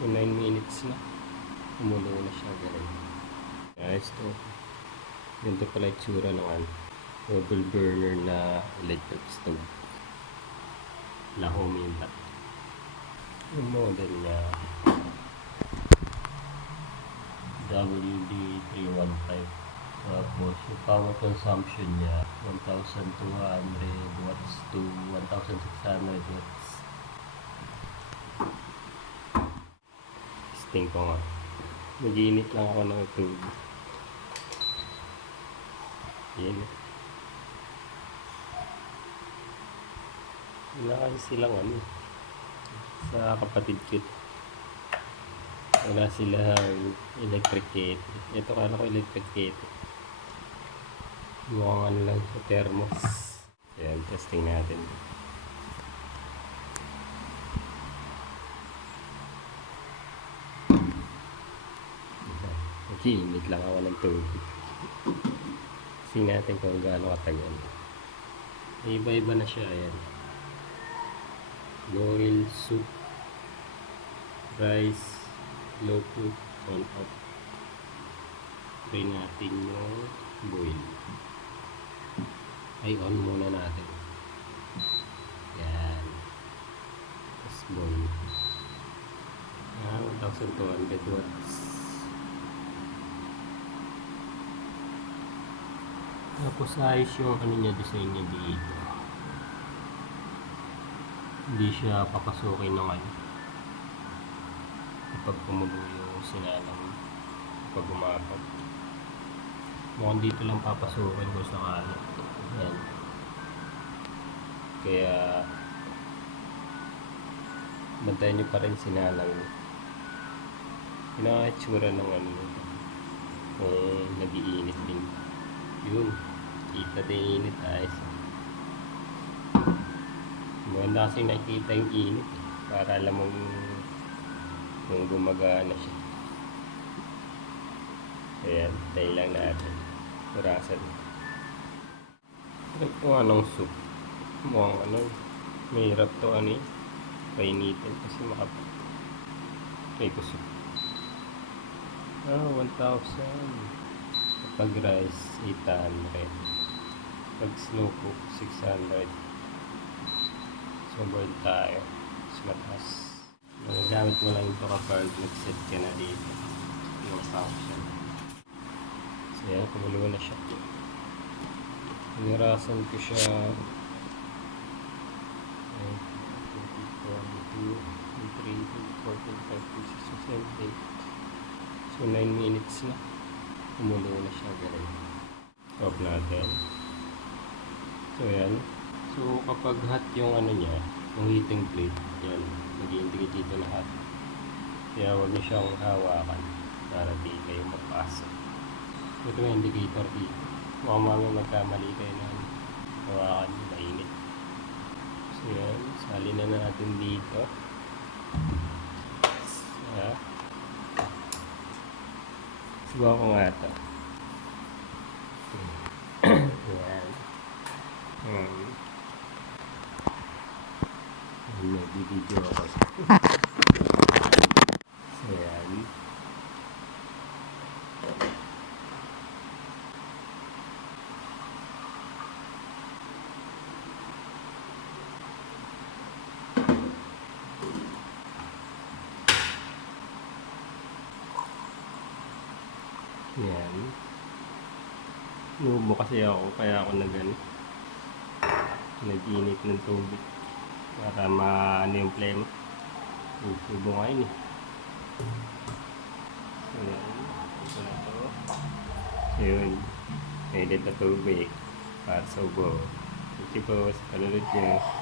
So 9 minutes na. Kumulo na siya. Ganun. Guys, to. Ganito pala itsura ng double burner na electric stove. Lahome yung bat. Yung model niya WD315. Tapos yung power consumption niya 1,200 watts to 1,600 watts. Testing ko nga. Nag-iinit lang ako ng tubig. Yan. Wala kasi silang sa kapatid ko. Wala silang electric kettle. Ito kala ko electric kettle. Mukhang lang sa thermos. Ayan, testing natin. Nag-iinit lang ako ng tubig. Testing natin kung gaano katagal. Iba-iba na siya. Ayan. Boil soup, rice, low cook, on off. Try natin yung boil. Ay, on muna natin. Yan. Tapos boil. 1,200 watts. Tapos ayos yung niya, design niya dito. Hindi siya papasukin ng kapag kumulo yung sinalang kapag umapat. Mukhang dito lang papasukin ko sa kalat. Yan. Kaya bantayan nyo pa rin sinalang. Pinaka-itsura ng kung nag-iinit din. Yun. Kita din init. Ayos. Maganda kasi nakikita yung init para alam mong kung gumagana siya. Ayan, tayo lang natin. Purasan. Kung anong soup. Mukhang mahirap to painitin kasi try ko soup. 1,000. Kapag rice 800. Pag slow cook 600. So boil tayo. Mas mataas. Magagamit mo lang ito kapag nag-set ka na dito. Yung function. So yan, kumulo na siya. Pinirasan ko siya 1, 2, 3, 4, 5, 6, 7, 8. So 9 minutes na. Kumulo na siya. Ganun. Off natin. So yan. So kapag hot yung niya, yung heating plate, yan, mag-i-indicate dito na hot. Kaya huwag niyo siyang hawakan para di kayo magpasok. Ito yung indicator dito. Mukhang mamaya magkamali kayo na hawakan yung mainit. So yan, salin na natin dito. Subukan ko nga ito. Yan. Nag-video ako. So yan. Yan. Nubo kasi ako, kaya ako nag-init ng tubig para maano yung flame. Subo nga yun So yan. Ito na to. So yun. Mainit na tubig para sa ubo. Thank you po sa panunod nyo.